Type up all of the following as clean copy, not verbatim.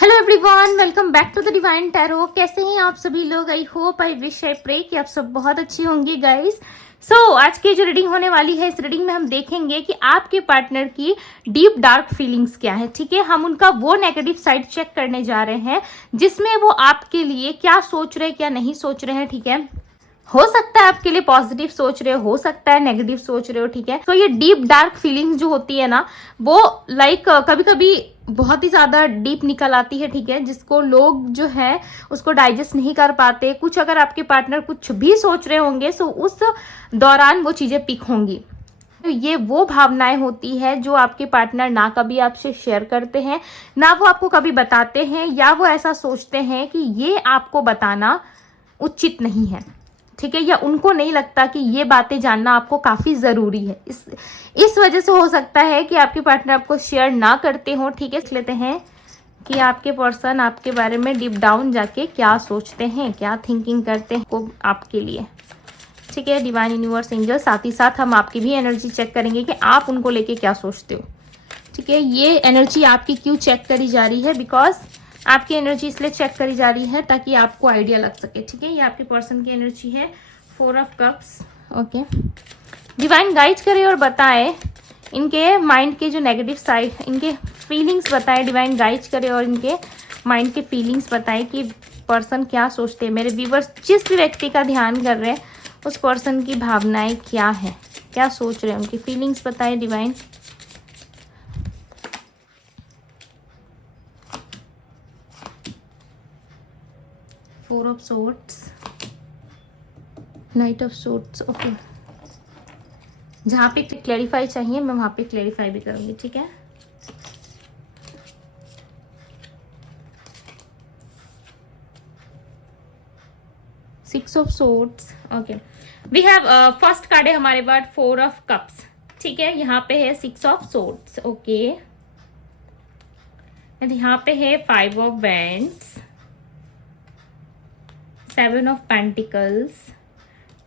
Hello everyone, welcome back to the divine tarot. कैसे हैं आप सभी लोग? I hope, I wish, I pray कि आप सब बहुत अच्छी होंगी गाइस। आज की जो रीडिंग होने वाली है, इस रीडिंग में हम देखेंगे कि आपके पार्टनर की डीप डार्क फीलिंग्स क्या है। ठीक है, हम उनका वो नेगेटिव साइड चेक करने जा रहे हैं जिसमें वो आपके लिए क्या सोच रहे हैं, क्या नहीं सोच रहे हैं। ठीक है, हो सकता है आपके लिए पॉजिटिव सोच रहे हो सकता है नेगेटिव सोच रहे हो। ठीक है, तो ये डीप डार्क फीलिंग्स जो होती है ना, वो कभी कभी बहुत ही ज्यादा डीप निकल आती है। ठीक है, जिसको लोग जो है उसको डाइजेस्ट नहीं कर पाते। कुछ अगर आपके पार्टनर कुछ भी सोच रहे होंगे तो उस दौरान वो चीजें पिक होंगी। तो ये वो भावनाएं होती है जो आपके पार्टनर ना कभी आपसे शेयर करते हैं, ना वो आपको कभी बताते हैं, या वो ऐसा सोचते हैं कि ये आपको बताना उचित नहीं है। ठीक है, या उनको नहीं लगता कि ये बातें जानना आपको काफी जरूरी है। इस वजह से हो सकता है कि आपके पार्टनर आपको शेयर ना करते हो। ठीक है, लेते हैं कि आपके पर्सन आपके बारे में डीप डाउन जाके क्या सोचते हैं, क्या थिंकिंग करते हैं को आपके लिए। ठीक है, डिवाइन यूनिवर्स एंजल, साथ ही साथ हम आपकी भी एनर्जी चेक करेंगे कि आप उनको लेके क्या सोचते हो। ठीक है, ये एनर्जी आपकी क्यों चेक करी जा रही है? बिकॉज आपकी एनर्जी इसलिए चेक करी जा रही है ताकि आपको आइडिया लग सके। ठीक है, ये आपके पर्सन की एनर्जी है, 4 of cups. Okay, divine guide करे और बताए इनके माइंड के जो नेगेटिव साइड, इनके फीलिंग्स बताए। डिवाइन गाइड करे और इनके माइंड के फीलिंग्स बताए कि पर्सन क्या सोचते हैं। मेरे व्यूवर्स जिस भी व्यक्ति का ध्यान कर रहे हैं उस पर्सन की भावनाएं क्या है, क्या सोच रहे हैं, उनकी फीलिंग्स बताए divine. Four of swords, night of swords. Okay, जहाँ पे क्लैरिफाई चाहिए मैं वहाँ पे क्लैरिफाई भी करूँगी। ठीक है, six of swords. Okay, we have first card है हमारे पास 4 ऑफ कप्स। ठीक है, यहाँ पे है 6 ऑफ सोर्ड्स। ओके, एंड यहाँ पे है 5 of wands, 7 of Pentacles,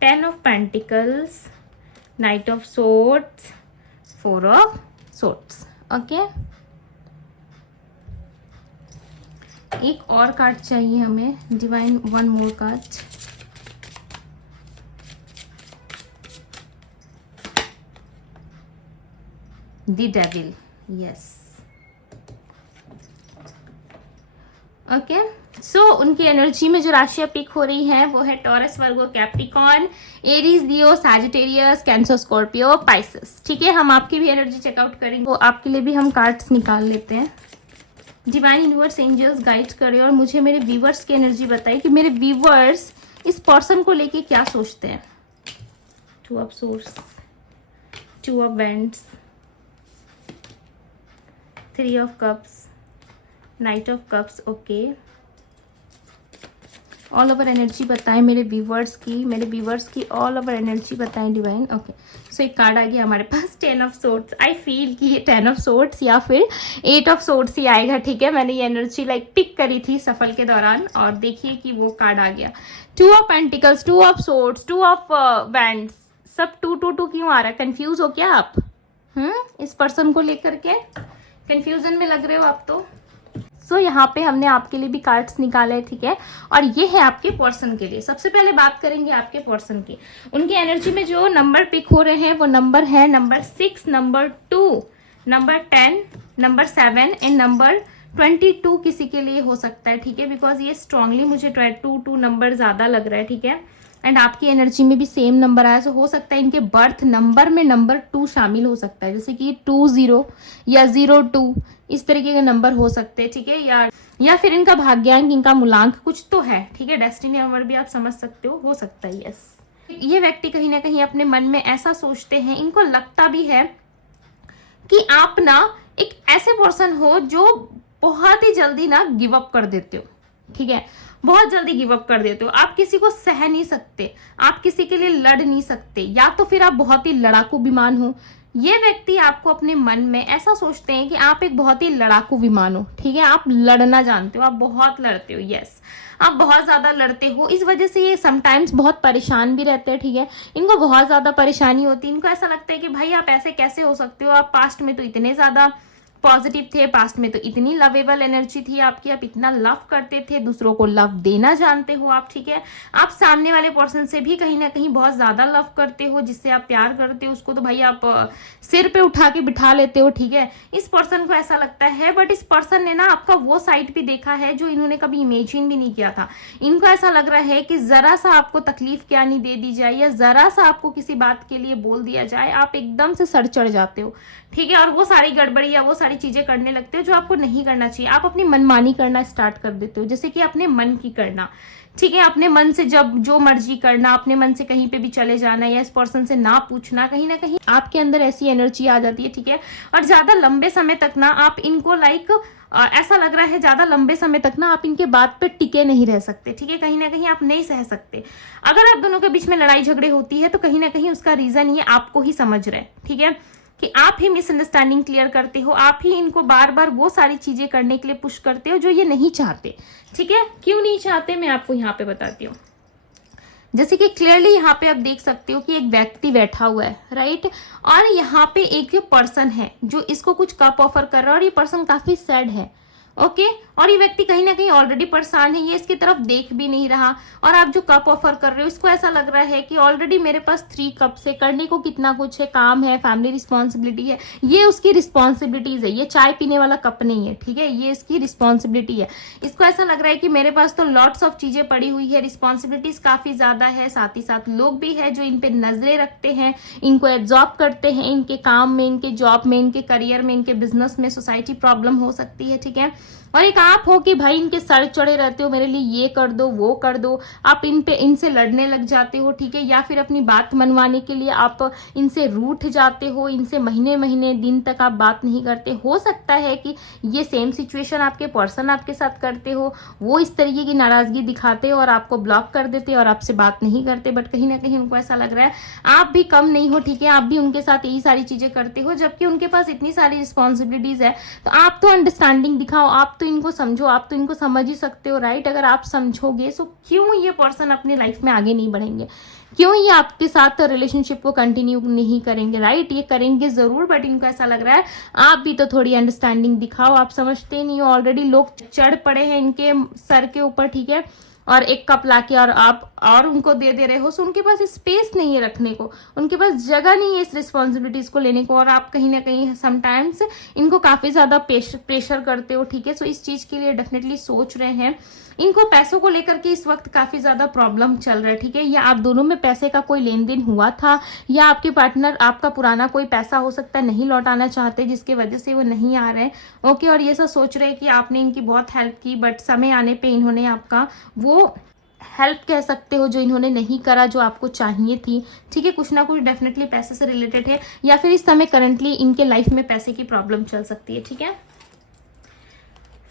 10 of Pentacles, Knight of Swords, 4 of Swords. Okay, एक और कार्ड चाहिए हमें divine, 1 more card. The devil, yes. Okay, उनकी एनर्जी में जो राशियां पिक हो रही हैं वो है टॉरस, वर्गो, Capricorn, Aries, Leo, Sagittarius, cancer, Scorpio, Pisces. ठीक है, हम आपकी भी एनर्जी चेकआउट करेंगे, तो आपके लिए भी हम कार्ड्स निकाल लेते हैं। डिवाइन यूनिवर्स एंजल्स गाइड करे और मुझे मेरे व्यूवर्स की एनर्जी बताइए कि मेरे व्यूवर्स इस पर्सन को लेके क्या सोचते हैं। 2 of source, 2 of wands, 3 of cups, night of cups. Okay, all over energy बताएं मेरे व्यूवर्स की ऑल ओवर एनर्जी बताएं डिवाइन। ओके, सो एक कार्ड आ गया हमारे पास, 10 ऑफ सोर्ड्स। आई फील कि ये 10 ऑफ सोर्ड्स या फिर 8 ऑफ सोर्ड्स ही आएगा। ठीक है, मैंने ये एनर्जी पिक करी थी सफल के दौरान और देखिए कि वो कार्ड आ गया। 2 of pentacles, 2 of swords, 2 of wands. सब 2 क्यों आ रहा है? कंफ्यूज हो क्या आप? इस पर्सन को लेकर के कंफ्यूजन में लग रहे हो आप तो। यहाँ पे हमने आपके लिए भी कार्ड्स निकाले। ठीक है, और ये है आपके पर्सन के लिए। सबसे पहले बात करेंगे आपके पर्सन की। उनकी एनर्जी में जो नंबर पिक हो रहे हैं वो नंबर है number 6, number 2, number 10, number 7 and number 22 किसी के लिए हो सकता है। ठीक है, बिकॉज ये स्ट्रांगली मुझे 2 नंबर ज्यादा लग रहा है। ठीक है, एंड आपकी एनर्जी में भी सेम नंबर आया, तो हो सकता है इनके बर्थ नंबर में नंबर 2 शामिल हो सकता है, जैसे कि 20 या 02 इस तरीके के नंबर हो सकते हैं। ठीक है, या फिर इनका भाग्यांक, इनका मूलांक कुछ तो है। ठीक है, डेस्टिनी नंबर भी आप समझ सकते हो सकता है। यस, ये व्यक्ति कहीं ना कहीं अपने मन में ऐसा सोचते हैं, इनको लगता भी है कि आप ना एक ऐसे पर्सन हो जो बहुत ही जल्दी ना गिव अप कर देते हो। ठीक है, बहुत जल्दी गिव अप कर देते हो, आप किसी को सह नहीं सकते, आप किसी के लिए लड़ नहीं सकते, या तो फिर आप बहुत ही लड़ाकू विमान हो। ये व्यक्ति आपको अपने मन में ऐसा सोचते हैं कि आप एक बहुत ही लड़ाकू विमान हो। ठीक है, आप लड़ना जानते हो, आप बहुत लड़ते हो। यस, आप बहुत ज्यादा लड़ते हो। इस वजह से ये समटाइम्स बहुत परेशान भी रहते हैं। ठीक है, इनको बहुत ज्यादा परेशानी होती है। इनको ऐसा लगता है कि भाई आप ऐसे कैसे हो सकते हो, आप पास्ट में तो इतने ज्यादा पॉजिटिव थे, पास्ट में तो इतनी लवेबल एनर्जी थी आपकी, आप इतना लव करते थे, दूसरों को लव देना जानते हो आप, ठीक है। आप सामने वाले पर्सन से भी कहीं ना कहीं बहुत ज्यादा लव करते हो, जिससे आप प्यार करते हो उसको तो भाई आप सिर पे उठा के बिठा लेते हो, ठीक है। इस पर्सन को ऐसा लगता है, बट इस पर्सन ने ना आपका वो साइड भी देखा है जो इन्होंने कभी इमेजिन भी नहीं किया था। इनको ऐसा लग रहा है कि जरा सा आपको तकलीफ क्या नहीं दे दी जाए, या जरा सा आपको किसी बात के लिए बोल दिया जाए, आप एकदम से सर चढ़ जाते हो, ठीक है। और वो सारी गड़बड़ी या वो सारी चीजें करने लगते हो जो आपको नहीं करना चाहिए। आप अपनी मनमानी करना स्टार्ट कर देते हो, जैसे कि अपने मन की करना, ठीक है। अपने मन से जब जो मर्जी करना, अपने मन से कहीं पे भी चले जाना, या इस पर्सन से ना पूछना, कहीं ना कहीं आपके अंदर ऐसी एनर्जी आ जाती है, ठीक है। और ज्यादा लंबे समय तक ना आप इनको ऐसा लग रहा है ज्यादा लंबे समय तक ना आप इनके बात पे टिके नहीं रह सकते, ठीक है। कहीं ना कहीं आप नहीं सह सकते। अगर आप दोनों के बीच में लड़ाई झगड़े होती है तो कहीं ना कहीं उसका रीजन ये आपको ही समझ रहे, ठीक है, कि आप ही मिसअंडरस्टैंडिंग क्लियर करते हो, आप ही इनको बार बार वो सारी चीजें करने के लिए पुश करते हो जो ये नहीं चाहते, ठीक है। क्यों नहीं चाहते मैं आपको यहाँ पे बताती हूँ। जैसे कि क्लियरली यहाँ पे आप देख सकते हो कि एक व्यक्ति बैठा हुआ है, राइट, और यहाँ पे एक पर्सन है जो इसको कुछ कप ऑफर कर रहा है, और ये पर्सन काफी सैड है, ओके। और ये व्यक्ति कहीं ना कहीं ऑलरेडी परेशान है, ये इसकी तरफ देख भी नहीं रहा, और आप जो कप ऑफर कर रहे हो इसको ऐसा लग रहा है कि ऑलरेडी मेरे पास 3 कप से करने को कितना कुछ है, काम है, फैमिली रिस्पॉन्सिबिलिटी है, ये उसकी रिस्पॉन्सिबिलिटीज है, ये चाय पीने वाला कप नहीं है, ठीक है, ये इसकी रिस्पॉन्सिबिलिटी है। इसको ऐसा लग रहा है कि मेरे पास तो लॉट्स ऑफ चीजें पड़ी हुई है, रिस्पॉन्सिबिलिटीज काफी ज्यादा है, साथ ही साथ लोग भी है जो इन पे नजरें रखते हैं, इनको एब्जॉर्ब करते हैं, इनके काम में, इनके जॉब में, इनके करियर में, इनके बिजनेस में, सोसाइटी प्रॉब्लम हो सकती है, ठीक है। और एक आप हो कि भाई इनके सर चढ़े रहते हो, मेरे लिए ये कर दो वो कर दो, आप इनसे लड़ने लग जाते हो, ठीक है, या फिर अपनी बात मनवाने के लिए आप इनसे रूठ जाते हो, इनसे महीने महीने दिन तक आप बात नहीं करते। हो सकता है कि ये सेम सिचुएशन आपके पर्सन आपके साथ करते हो, वो इस तरीके की नाराजगी दिखाते हो और आपको ब्लॉक कर देते और आपसे बात नहीं करते, बट कहीं ना कहीं उनको ऐसा लग रहा है आप भी कम नहीं हो, ठीक है, आप भी उनके साथ यही सारी चीजें करते हो, जबकि उनके पास इतनी सारी रिस्पॉन्सिबिलिटीज है। तो आप तो अंडरस्टैंडिंग दिखाओ, आप तो इनको समझो, आप तो इनको समझ ही सकते हो, राइट। अगर आप समझोगे तो क्यों ये पर्सन अपने लाइफ में आगे नहीं बढ़ेंगे, क्यों ये आपके साथ रिलेशनशिप को कंटिन्यू नहीं करेंगे, राइट। ये करेंगे जरूर, बट इनको ऐसा लग रहा है आप भी तो थोड़ी अंडरस्टैंडिंग दिखाओ, आप समझते नहीं हो, ऑलरेडी लोग चढ़ पड़े हैं इनके सर के ऊपर, ठीक है, और एक कप लाके और आप और उनको दे रहे हो, सो उनके पास स्पेस नहीं है रखने को, उनके पास जगह नहीं है इस रिस्पॉन्सिबिलिटीज को लेने को, और आप कहीं ना कहीं समटाइम्स इनको काफी ज्यादा प्रेशर करते हो, ठीक है। सो इस चीज के लिए डेफिनेटली सोच रहे हैं। इनको पैसों को लेकर के इस वक्त काफी ज्यादा प्रॉब्लम चल रहा है, ठीक है, या आप दोनों में पैसे का कोई लेन देन हुआ था, या आपके पार्टनर आपका पुराना कोई पैसा हो सकता है नहीं लौटाना चाहते, जिसकी वजह से वो नहीं आ रहे, ओके। और ये सब सोच रहे हैं कि आपने इनकी बहुत हेल्प की, बट समय आने पे इन्होंने आपका वो हेल्प कह सकते हो जो इन्होंने नहीं करा, जो आपको चाहिए थी, ठीक है। कुछ ना कुछ डेफिनेटली पैसे से रिलेटेड है, या फिर इस समय करंटली इनके लाइफ में पैसे की प्रॉब्लम चल सकती है, ठीक है।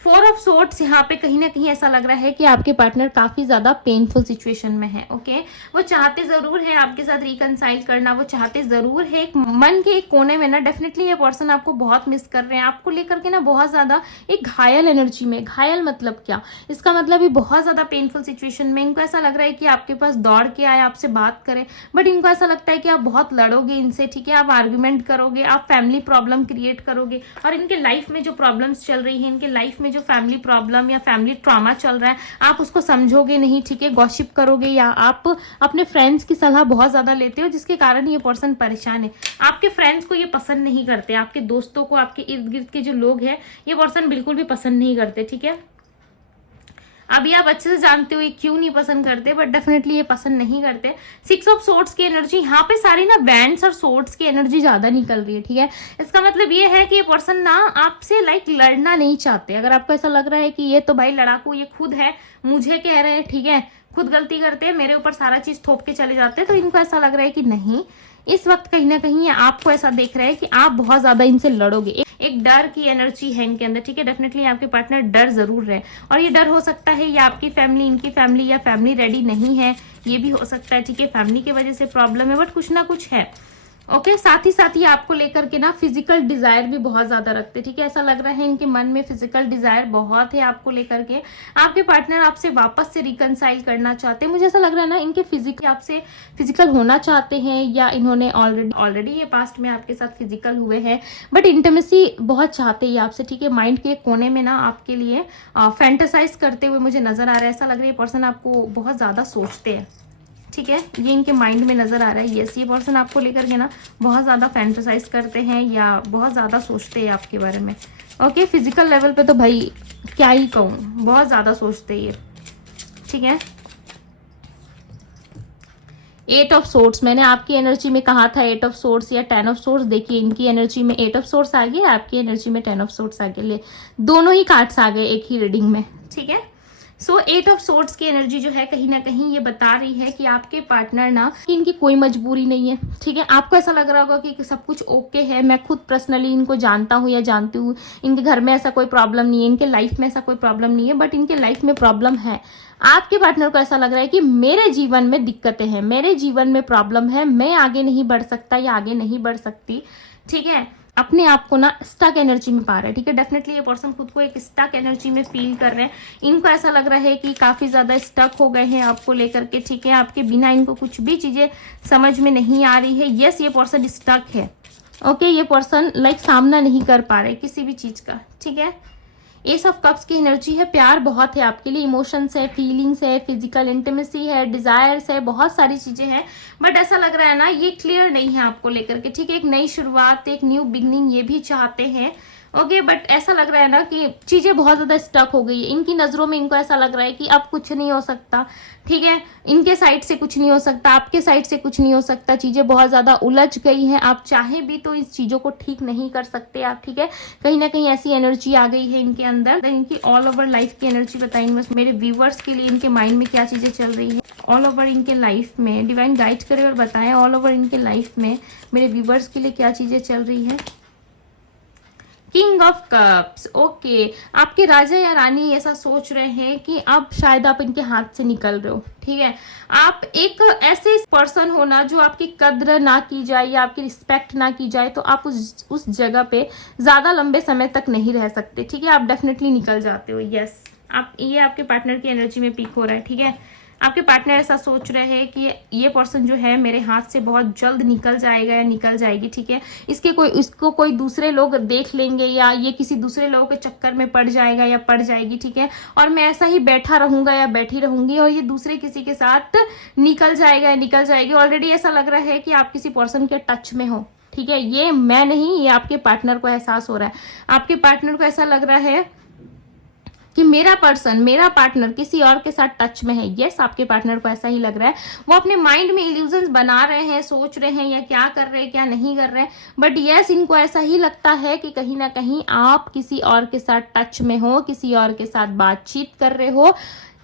4 ऑफ सोर्ट्स यहाँ पे कहीं ना कहीं ऐसा लग रहा है कि आपके पार्टनर काफी ज्यादा पेनफुल सिचुएशन में है, ओके। वो चाहते जरूर है आपके साथ रिकनसाइल करना, वो चाहते जरूर है, एक मन के एक कोने में ना डेफिनेटली ये पर्सन आपको बहुत मिस कर रहे हैं, आपको लेकर के ना बहुत ज्यादा एक घायल एनर्जी में। घायल मतलब क्या, इसका मतलब ये बहुत ज्यादा पेनफुल सिचुएशन में, इनको ऐसा लग रहा है कि आपके पास दौड़ के आए, आपसे बात करें, बट इनको ऐसा लगता है कि आप बहुत लड़ोगे इनसे, ठीक है, आप आर्ग्यूमेंट करोगे, आप फैमिली प्रॉब्लम क्रिएट करोगे, और इनके लाइफ में जो प्रॉब्लम्स चल रही है, इनके लाइफ में जो फैमिली प्रॉब्लम या फैमिली ट्रॉमा चल रहा है, आप उसको समझोगे नहीं, ठीक है, गॉसिप करोगे, या आप अपने फ्रेंड्स की सलाह बहुत ज्यादा लेते हो, जिसके कारण ये पर्सन परेशान है। आपके फ्रेंड्स को ये पसंद नहीं करते, आपके दोस्तों को, आपके इर्द गिर्द के जो लोग हैं ये पर्सन बिल्कुल भी पसंद नहीं करते, ठीक है। अभी आप अच्छे से जानते हो ये क्यों नहीं पसंद करते, बट डेफिनेटली ये पसंद नहीं करते। 6 ऑफ सोर्ड्स की एनर्जी यहाँ पे सारी ना बैंड्स और सोर्ड्स की एनर्जी ज्यादा निकल रही है, ठीक है। इसका मतलब ये है कि ये पर्सन ना आपसे लड़ना नहीं चाहते। अगर आपको ऐसा लग रहा है कि ये तो भाई लड़ाकू, ये खुद है, मुझे कह रहे हैं, ठीक है, खुद गलती करते हैं, मेरे ऊपर सारा चीज थोप के चले जाते हैं, तो इनको ऐसा लग रहा है कि नहीं, इस वक्त कहीं ना कहीं आपको ऐसा देख रहा है कि आप बहुत ज्यादा इनसे लड़ोगे। एक डर की एनर्जी है इनके अंदर, ठीक है। डेफिनेटली आपके पार्टनर डर जरूर है, और ये डर हो सकता है या आपकी फैमिली, इनकी फैमिली, या फैमिली रेडी नहीं है, ये भी हो सकता है, ठीक है, फैमिली की वजह से प्रॉब्लम है, बट कुछ ना कुछ है। ओके साथ ही ये आपको लेकर के ना फिजिकल डिजायर भी बहुत ज्यादा रखते हैं, ठीक है। ऐसा लग रहा है इनके मन में फिजिकल डिजायर बहुत है आपको लेकर के। आपके पार्टनर आपसे वापस से रिकनसाइल करना चाहते हैं। मुझे ऐसा लग रहा है ना इनके फिजिकल आपसे फिजिकल होना चाहते हैं, या इन्होंने ऑलरेडी ये पास्ट में आपके साथ फिजिकल हुए हैं, बट इंटीमेसी बहुत चाहते हैं आपसे, ठीक है। माइंड के कोने में ना आपके लिए फैंटेसाइज करते हुए मुझे नजर आ रहा है। ऐसा लग रहा है ये पर्सन आपको बहुत ज्यादा सोचते हैं, ठीक है। ये इनके माइंड में नजर आ रहा है। यस, ये पर्सन आपको लेकर के ना बहुत ज्यादा फैंटेसाइज करते हैं या बहुत ज्यादा सोचते हैं आपके बारे में। ओके फिजिकल लेवल पे तो भाई क्या ही कहूँ, बहुत ज्यादा सोचते हैं ये, ठीक है। 8 ऑफ सोर्ट्स, मैंने आपकी एनर्जी में कहा था 8 ऑफ सोर्ट्स या 10 ऑफ सोर्ट्स। देखिए इनकी एनर्जी में 8 ऑफ सोर्ट्स आ गए, आपकी एनर्जी में 10 ऑफ सोर्ट्स आ गए। दोनों ही कार्ड्स आ गए एक ही रीडिंग में, ठीक है। सो 8 ऑफ सोर्ट्स की एनर्जी जो है कहीं ना कहीं ये बता रही है कि आपके पार्टनर ना कि इनकी कोई मजबूरी नहीं है, ठीक है। आपको ऐसा लग रहा होगा कि सब कुछ ओके है, मैं खुद पर्सनली इनको जानता हूँ या जानती हूँ, इनके घर में ऐसा कोई प्रॉब्लम नहीं है, इनके लाइफ में ऐसा कोई प्रॉब्लम नहीं है, बट इनके लाइफ में प्रॉब्लम है। आपके पार्टनर को ऐसा लग रहा है कि मेरे जीवन में दिक्कतें हैं, मेरे जीवन में प्रॉब्लम है, मैं आगे नहीं बढ़ सकता या आगे नहीं बढ़ सकती, ठीक है। अपने आप को ना स्टक एनर्जी में पा रहा है, ठीक है। डेफिनेटली ये पर्सन खुद को एक स्टक एनर्जी में फील कर रहे हैं। इनको ऐसा लग रहा है कि काफी ज्यादा स्टक हो गए हैं आपको लेकर के, ठीक है। आपके बिना इनको कुछ भी चीजें समझ में नहीं आ रही है। यस, ये पर्सन स्टक है। ओके ये पर्सन सामना नहीं कर पा रहे किसी भी चीज का, ठीक है। एस ऑफ कप्स की एनर्जी है, प्यार बहुत है आपके लिए, इमोशंस है, फीलिंग्स है, फिजिकल इंटीमेसी है, डिजायर्स है, बहुत सारी चीजें हैं, बट ऐसा लग रहा है ना ये क्लियर नहीं है आपको लेकर के, ठीक है। एक नई शुरुआत, एक न्यू बिगनिंग ये भी चाहते हैं, ओके बट ऐसा लग रहा है ना कि चीजें बहुत ज्यादा स्टक हो गई है इनकी नजरों में। इनको ऐसा लग रहा है कि अब कुछ नहीं हो सकता, ठीक है। इनके साइड से कुछ नहीं हो सकता, आपके साइड से कुछ नहीं हो सकता, चीजें बहुत ज्यादा उलझ गई हैं। आप चाहे भी तो इस चीजों को ठीक नहीं कर सकते आप, ठीक है। कहीं ना कहीं ऐसी एनर्जी आ गई है इनके अंदर। इनकी ऑल ओवर लाइफ की एनर्जी बताएंगे बस मेरे व्यूवर्स के लिए, इनके माइंड में क्या चीजें चल रही है ऑल ओवर इनके लाइफ में। डिवाइन गाइड करे और बताएं ऑल ओवर इनके लाइफ में मेरे व्यूवर्स के लिए क्या चीजें चल रही है। किंग ऑफ कप्स, ओके आपके राजा या रानी ऐसा सोच रहे हैं कि अब शायद आप इनके हाथ से निकल रहे हो, ठीक है। आप एक ऐसे पर्सन हो ना जो आपकी कद्र ना की जाए या आपकी रिस्पेक्ट ना की जाए, तो आप उस जगह पे ज्यादा लंबे समय तक नहीं रह सकते, ठीक है। आप डेफिनेटली निकल जाते हो। यस, आप ये आपके पार्टनर की एनर्जी में पीक हो रहा है, ठीक है। आपके पार्टनर ऐसा सोच रहे हैं कि ये पर्सन जो है मेरे हाथ से बहुत जल्द निकल जाएगा या निकल जाएगी, ठीक है। इसको कोई दूसरे लोग देख लेंगे या ये किसी दूसरे लोगों के चक्कर में पड़ जाएगा या पड़ जाएगी, ठीक है। और मैं ऐसा ही बैठा रहूंगा या बैठी रहूंगी और ये दूसरे किसी के साथ निकल जाएगा या निकल जाएगी। ऑलरेडी ऐसा लग रहा है कि आप किसी पर्सन के टच में हो, ठीक है। ये मैं नहीं, ये आपके पार्टनर को एहसास हो रहा है। आपके पार्टनर को ऐसा लग रहा है कि मेरा पार्टनर किसी और के साथ टच में है। यस, आपके पार्टनर को ऐसा ही लग रहा है। वो अपने माइंड में इल्यूजन्स बना रहे हैं, सोच रहे हैं या क्या कर रहे हैं क्या नहीं कर रहे हैं, बट यस इनको ऐसा ही लगता है कि कहीं ना कहीं आप किसी और के साथ टच में हो, किसी और के साथ बातचीत कर रहे हो।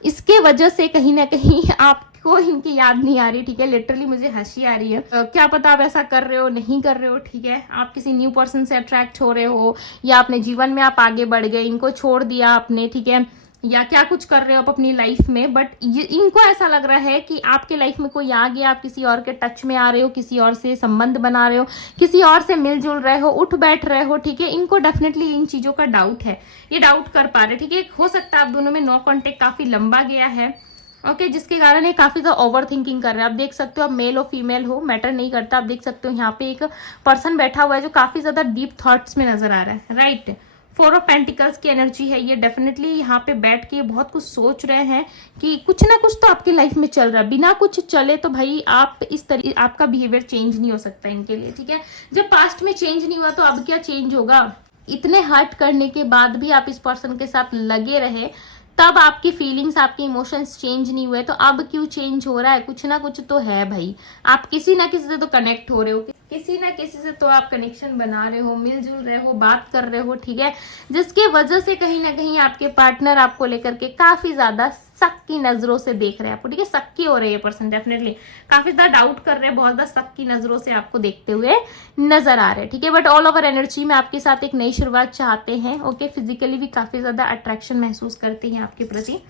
इसके वजह से कहीं ना कहीं आपको इनकी याद नहीं आ रही, ठीक है। लिटरली मुझे हंसी आ रही है। क्या पता आप ऐसा कर रहे हो, नहीं कर रहे हो, ठीक है। आप किसी न्यू पर्सन से अट्रैक्ट हो रहे हो या अपने जीवन में आप आगे बढ़ गए, इनको छोड़ दिया आपने, ठीक है, या क्या कुछ कर रहे हो आप अपनी लाइफ में, बट इनको ऐसा लग रहा है कि आपके लाइफ में कोई आ गया, आप किसी और के टच में आ रहे हो, किसी और से संबंध बना रहे हो, किसी और से मिलजुल रहे हो, उठ बैठ रहे हो, ठीक है। इनको डेफिनेटली इन चीजों का डाउट है, ये डाउट कर पा रहे, ठीक है। हो सकता है आप दोनों में नो कॉन्टेक्ट काफी लंबा गया है, ओके जिसके कारण ये काफी ज्यादा ओवर थिंकिंग कर रहे हैं। आप देख सकते हो, आप मेल हो फीमेल हो मैटर नहीं करता। आप देख सकते हो यहाँ पे एक पर्सन बैठा हुआ है जो काफी ज्यादा डीप थॉट्स में नजर आ रहा है, राइट। 4 ऑफ पेंटिकल्स की एनर्जी है। ये डेफिनेटली यहाँ पे बैठ के बहुत कुछ सोच रहे हैं कि कुछ ना कुछ तो आपकी लाइफ में चल रहा है। बिना कुछ चले तो भाई आप इस तरह आपका बिहेवियर चेंज नहीं हो सकता इनके लिए, ठीक है। जब पास्ट में चेंज नहीं हुआ तो अब क्या चेंज होगा। इतने हर्ट करने के बाद भी आप इस पर्सन के साथ लगे रहे, तब आपकी फीलिंग्स आपके इमोशंस चेंज नहीं हुए, तो अब क्यों चेंज हो रहा है। कुछ ना कुछ तो है भाई, आप किसी ना किसी से तो कनेक्ट हो रहे हो, किसी ना किसी से तो आप कनेक्शन बना रहे हो, मिलजुल रहे हो, बात कर रहे हो, ठीक है। जिसके वजह से कहीं ना कहीं आपके पार्टनर आपको लेकर के काफी ज्यादा शक की नजरों से देख रहे हैं आपको, ठीक है। शक की हो रही है पर्सन, डेफिनेटली काफी ज्यादा डाउट कर रहे हैं, बहुत ज्यादा शक की नजरों से आपको देखते हुए नजर आ रहे हैं, ठीक है। बट ऑल ओवर एनर्जी में आपके साथ एक नई शुरुआत चाहते हैं, ओके। फिजिकली भी काफी ज्यादा अट्रैक्शन महसूस करते हैं आपके प्रति।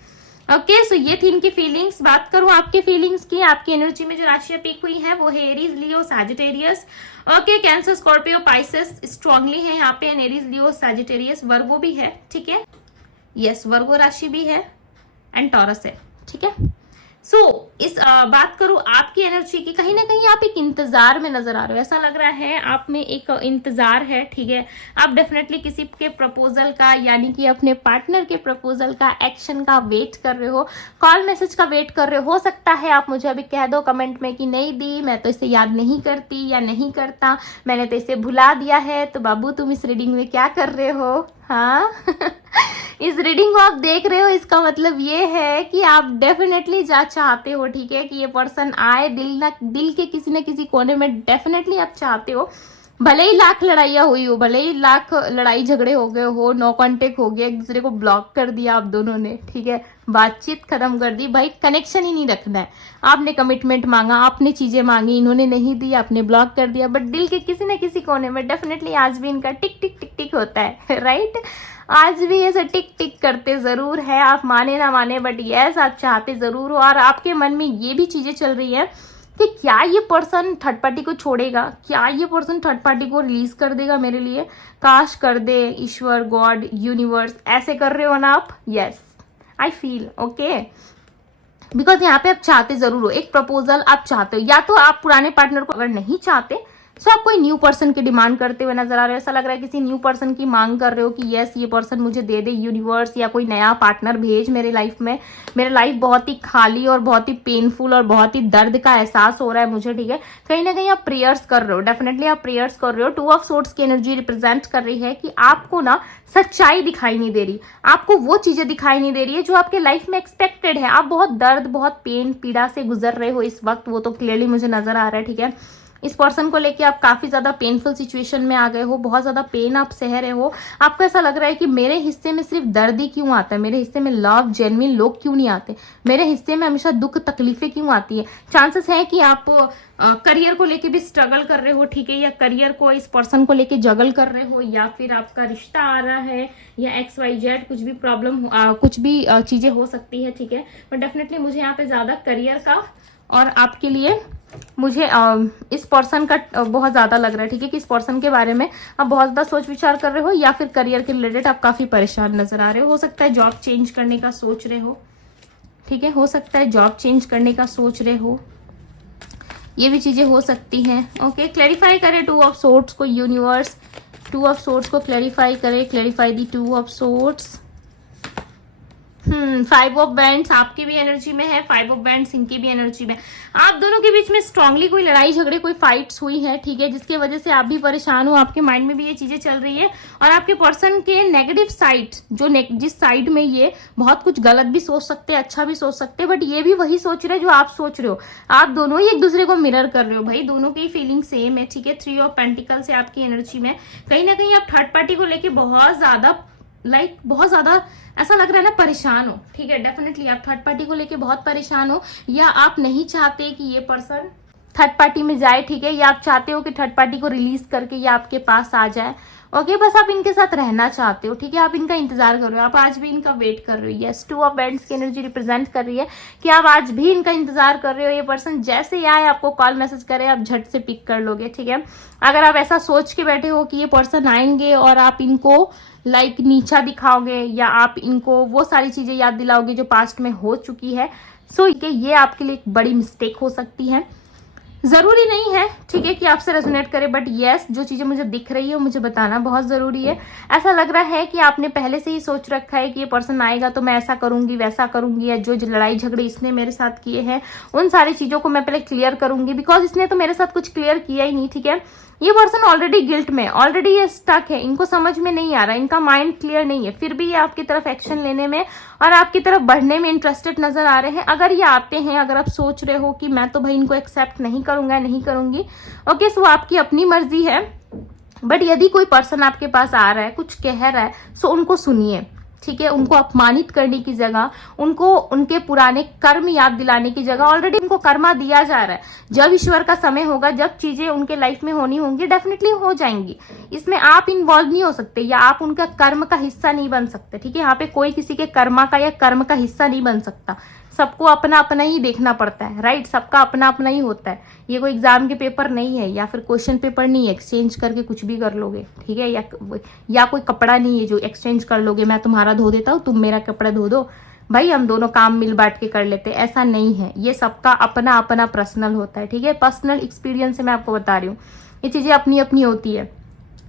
ओके सो ये थी इनकी फीलिंग्स। बात करूं आपके फीलिंग्स की, आपकी एनर्जी में जो राशियां पिक हुई है वो है Aries, Leo, Sagittarius. Okay, cancer, Scorpio, Pisces strongly है यहाँ पे, एरीज, लियो, सैजिटेरियस, वर्गो भी है, ठीक है, यस वर्गो राशि भी है एंड टॉरस है, ठीक है। सो इस बात करूं आपकी एनर्जी की, कहीं ना कहीं आप एक इंतजार में नजर आ रहे हो, ऐसा लग रहा है आप में एक इंतजार है, ठीक है। आप डेफिनेटली किसी के प्रपोजल का, यानी कि अपने पार्टनर के प्रपोजल का, एक्शन का वेट कर रहे हो, कॉल मैसेज का वेट कर रहे हो सकता है आप मुझे अभी कह दो कमेंट में कि नहीं दी, मैं तो इसे याद नहीं करती या नहीं करता, मैंने तो इसे भुला दिया है। तो बाबू तुम इस रीडिंग में क्या कर रहे हो, हाँ इस रीडिंग को आप देख रहे हो, इसका मतलब ये है कि आप डेफिनेटली जा चाहते हो, ठीक है, कि ये पर्सन आए, दिल के किसी न किसी कोने में डेफिनेटली आप चाहते हो। भले ही लाख लड़ाइयाँ हुई हो, भले ही लाख लड़ाई झगड़े हो गए हो, नो कांटेक्ट हो गया, एक दूसरे को ब्लॉक कर दिया आप दोनों ने, ठीक है, बातचीत खत्म कर दी, भाई कनेक्शन ही नहीं रखना है। आपने कमिटमेंट मांगा, आपने चीजें मांगी, इन्होंने नहीं दी, आपने ब्लॉक कर दिया, बट दिल के किसी न किसी कोने में डेफिनेटली आज भी इनका टिक टिक टिक टिक होता है राइट। आज भी ऐसे टिक टिक करते जरूर है, आप माने ना माने, बट यस आप चाहते जरूर हो। और आपके मन में ये भी चीजें चल रही है कि क्या ये पर्सन थर्ड पार्टी को छोड़ेगा, क्या ये पर्सन थर्ड पार्टी को रिलीज कर देगा मेरे लिए, काश कर दे, ईश्वर, गॉड, यूनिवर्स, ऐसे कर रहे हो ना आप, yes I feel okay, because यहाँ पे आप चाहते जरूर हो, एक प्रपोजल आप चाहते हो, या तो आप पुराने पार्टनर को अगर नहीं चाहते सो आप कोई न्यू पर्सन की डिमांड करते हुए नजर आ रहे हो। ऐसा लग रहा है किसी न्यू पर्सन की मांग कर रहे हो कि यस ये पर्सन मुझे दे दे यूनिवर्स, या कोई नया पार्टनर भेज मेरे लाइफ में, मेरा लाइफ बहुत ही खाली और बहुत ही पेनफुल और बहुत ही दर्द का एहसास हो रहा है मुझे, ठीक है। कहीं ना कहीं आप प्रेयर्स कर रहे हो, डेफिनेटली आप प्रेयर्स कर रहे हो। 2 ऑफ सोर्ड्स की एनर्जी रिप्रेजेंट कर रही है कि आपको ना सच्चाई दिखाई नहीं दे रही, आपको वो चीजें दिखाई नहीं दे रही है जो आपके लाइफ में एक्सपेक्टेड है। आप बहुत दर्द, बहुत पेन, पीड़ा से गुजर रहे हो इस वक्त, वो तो क्लियरली मुझे नजर आ रहा है, ठीक है। इस पर्सन को लेके आप काफी ज्यादा पेनफुल सिचुएशन में आ गए हो, बहुत ज्यादा पेन आप सह रहे हो। आपको ऐसा लग रहा है कि मेरे हिस्से में सिर्फ दर्द ही क्यों आता है, मेरे हिस्से में लव, जेन्युइन लोग क्यों नहीं आते, मेरे हिस्से में हमेशा दुख तकलीफें क्यों आती है। चांसेस है कि आप करियर को लेके भी स्ट्रगल कर रहे हो, ठीक है, या करियर को इस पर्सन को लेके जगल कर रहे हो, या फिर आपका रिश्ता आ रहा है, या XYZ कुछ भी प्रॉब्लम, कुछ भी चीजें हो सकती है, ठीक है। बट डेफिनेटली मुझे यहाँ पे ज्यादा करियर का और आपके लिए मुझे इस पर्सन का बहुत ज्यादा लग रहा है, ठीक है, कि इस पर्सन के बारे में आप बहुत ज्यादा सोच विचार कर रहे हो, या फिर करियर के रिलेटेड आप काफी परेशान नजर आ रहे हो सकता है जॉब चेंज करने का सोच रहे हो, ठीक है, हो सकता है जॉब चेंज करने का सोच रहे हो, ये भी चीजें हो सकती हैं। ओके, क्लैरिफाई करें 2 ऑफ सोर्ड्स को, यूनिवर्स 2 ऑफ सोर्ड्स को क्लैरिफाई करे, clarify the 2 of swords. 5 of bands आपकी भी एनर्जी में है, 5 ऑफ बैंड्स इनकी भी एनर्जी में। आप दोनों के बीच में स्ट्रांगली कोई लड़ाई झगड़े, कोई फाइट्स हुई है, ठीक है, जिसकी वजह से आप भी परेशान हो, आपके माइंड में भी ये चीजें चल रही है। और आपके पर्सन के नेगेटिव साइड, जिस साइड में ये बहुत कुछ गलत भी सोच सकते हैं, अच्छा भी सोच सकते हैं, बट ये भी वही सोच रहे हैं जो आप सोच रहे हो। आप दोनों ही एक दूसरे को मिरर कर रहे हो, भाई दोनों की फीलिंग सेम है, ठीक है। 3 ऑफ पेंटिकल से आपकी एनर्जी में कहीं ना कहीं आप थर्ड पार्टी को लेके बहुत ज्यादा बहुत ज्यादा ऐसा लग रहा है ना परेशान हो, ठीक है। डेफिनेटली आप थर्ड पार्टी को लेके बहुत परेशान हो, या आप नहीं चाहते कि ये पर्सन थर्ड पार्टी में जाए, ठीक है, या आप चाहते हो कि थर्ड पार्टी को रिलीज करके ये आपके पास आ जाए। ओके, बस आप इनके साथ रहना चाहते हो, ठीक है, आप इनका इंतजार कर रहे हो, आप आज भी इनका वेट कर रहे हो। यस, 2 ऑफ बैंड्स की एनर्जी रिप्रेजेंट कर रही है कि आप आज भी इनका इंतजार कर रहे हो। ये पर्सन जैसे ही आए, आपको कॉल मैसेज करे, आप झट से पिक कर लोगे, ठीक है। अगर आप ऐसा सोच के बैठे हो कि ये पर्सन आएंगे और आप इनको नीचा दिखाओगे, या आप इनको वो सारी चीजें याद दिलाओगे जो पास्ट में हो चुकी है, सो ये आपके लिए एक बड़ी मिस्टेक हो सकती है। जरूरी नहीं है, ठीक है, कि आपसे रेजोनेट करे, बट यस जो चीजें मुझे दिख रही है मुझे बताना बहुत जरूरी है। ऐसा लग रहा है कि आपने पहले से ही सोच रखा है कि ये पर्सन आएगा तो मैं ऐसा करूंगी, वैसा करूंगी, या जो लड़ाई झगड़े इसने मेरे साथ किए हैं उन सारी चीजों को मैं पहले क्लियर करूंगी, बिकॉज इसने तो मेरे साथ कुछ क्लियर किया ही नहीं, ठीक है। ये पर्सन ऑलरेडी गिल्ट में, ऑलरेडी ये स्टक है, इनको समझ में नहीं आ रहा, इनका माइंड क्लियर नहीं है, फिर भी ये आपकी तरफ एक्शन लेने में और आपकी तरफ बढ़ने में इंटरेस्टेड नजर आ रहे हैं। अगर ये आते हैं, अगर आप सोच रहे हो कि मैं तो भाई इनको एक्सेप्ट नहीं करूंगा, नहीं करूंगी, ओके, सो आपकी अपनी मर्जी है, बट यदि कोई पर्सन आपके पास आ रहा है, कुछ कह रहा है, सो उनको सुनिए, ठीक है, उनको अपमानित करने की जगह, उनको उनके पुराने कर्म याद दिलाने की जगह ऑलरेडी उनको कर्मा दिया जा रहा है। जब ईश्वर का समय होगा, जब चीजें उनके लाइफ में होनी होंगी, डेफिनेटली हो जाएंगी। इसमें आप इन्वॉल्व नहीं हो सकते या आप उनका कर्म का हिस्सा नहीं बन सकते। ठीक है, यहाँ पे कोई किसी के कर्मा का या कर्म का हिस्सा नहीं बन सकता। सबको अपना अपना ही देखना पड़ता है, राइट। सबका अपना अपना ही होता है। ये कोई एग्जाम के पेपर नहीं है या फिर क्वेश्चन पेपर नहीं है एक्सचेंज करके कुछ भी कर लोगे। ठीक है, या कोई कपड़ा नहीं है जो एक्सचेंज कर लोगे, मैं तुम्हारा धो देता हूँ, तुम मेरा कपड़ा धो दो, भाई हम दोनों काम मिल बांट के कर लेते। ऐसा नहीं है, ये सबका अपना अपना पर्सनल होता है। ठीक है, पर्सनल एक्सपीरियंस से मैं आपको बता रही हूँ, ये चीजें अपनी अपनी होती है।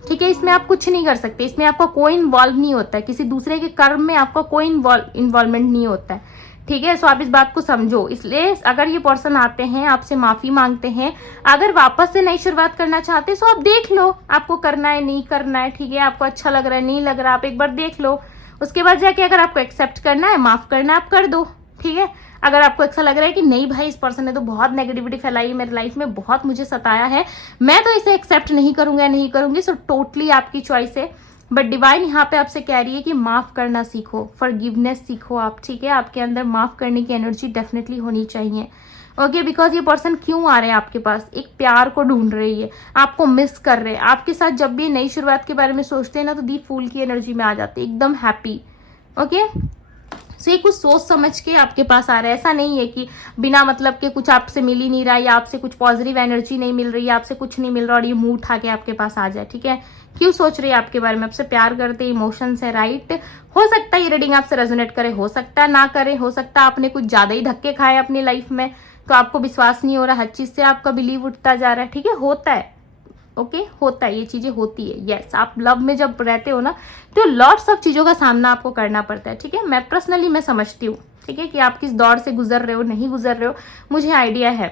ठीक है, इसमें आप कुछ नहीं कर सकते, इसमें आपका कोई इन्वॉल्व नहीं होता है, किसी दूसरे के कर्म में आपका कोई इन्वॉल्वमेंट नहीं होता है। ठीक है, सो आप इस बात को समझो। इसलिए अगर ये पर्सन आते हैं, आपसे माफी मांगते हैं, अगर वापस से नई शुरुआत करना चाहते हैं तो आप देख लो आपको करना है नहीं करना है। ठीक है, आपको अच्छा लग रहा है नहीं लग रहा, आप एक बार देख लो। उसके बाद जाके अगर आपको एक्सेप्ट करना है, माफ करना है, आप कर दो। ठीक है, अगर आपको ऐसा लग रहा है कि नहीं भाई इस पर्सन ने तो बहुत नेगेटिविटी फैलाई मेरी लाइफ में, बहुत मुझे सताया है, मैं तो इसे एक्सेप्ट नहीं करूंगा, नहीं करूंगी, सो टोटली आपकी चॉइस है। बट डिवाइन यहाँ पे आपसे कह रही है कि माफ करना सीखो, फॉरगिवनेस सीखो आप। ठीक है, आपके अंदर माफ करने की एनर्जी डेफिनेटली होनी चाहिए। ओके, बिकॉज ये पर्सन क्यों आ रहे हैं आपके पास, एक प्यार को ढूंढ रही है, आपको मिस कर रहे हैं। आपके साथ जब भी नई शुरुआत के बारे में सोचते हैं ना, तो दी फूल की एनर्जी में आ जाते हैं, एकदम हैप्पी। ओके, सो ये कुछ सोच समझ के आपके पास आ रहा है। ऐसा नहीं है कि बिना मतलब के कुछ आपसे मिल ही नहीं रहा, या आपसे कुछ पॉजिटिव एनर्जी नहीं मिल रही है, आपसे कुछ नहीं मिल रहा और ये मुंह उठा के आपके पास आ जाए। ठीक है, क्यों सोच रही है आपके बारे में, आपसे प्यार करते, इमोशंस है, राइट। हो सकता है ये रीडिंग आपसे रेजोनेट करे, हो सकता है ना करे, हो सकता है आपने कुछ ज्यादा ही धक्के खाए अपनी लाइफ में, तो आपको विश्वास नहीं हो रहा, हर चीज से आपका बिलीव उठता जा रहा है। ठीक है, होता है। ओके, होता है, ये चीजें होती है। यस, आप लव में जब रहते हो ना, तो लॉट्स ऑफ चीजों का सामना आपको करना पड़ता है। ठीक है, मैं पर्सनली मैं समझती हूँ। ठीक है, कि आप किस दौर से गुजर रहे हो, नहीं गुजर रहे हो, मुझे आइडिया है।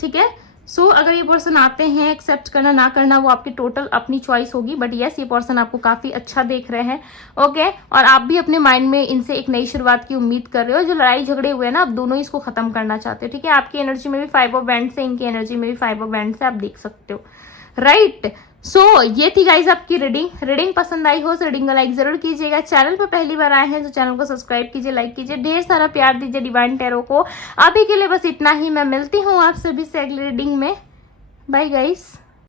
ठीक है, सो अगर ये पर्सन आते हैं, एक्सेप्ट करना ना करना वो आपकी टोटल अपनी चॉइस होगी। बट यस, ये पर्सन आपको काफी अच्छा देख रहे हैं। ओके, और आप भी अपने माइंड में इनसे एक नई शुरुआत की उम्मीद कर रहे हो। जो लड़ाई झगड़े हुए ना, आप दोनों ही इसको खत्म करना चाहते हो। ठीक है, आपकी एनर्जी में भी 5 ऑफ वैंड्स है, इनकी एनर्जी में भी 5 ऑफ वैंड्स है, आप देख सकते हो, राइट। सो ये थी गाइज आपकी रीडिंग पसंद आई हो तो रीडिंग को लाइक जरूर कीजिएगा। चैनल पर पहली बार आए हैं तो चैनल को सब्सक्राइब कीजिए, लाइक कीजिए, ढेर सारा प्यार दीजिए डिवाइन टैरो को। अभी के लिए बस इतना ही, मैं मिलती हूँ आप सभी से अगली रीडिंग में। Bye guys.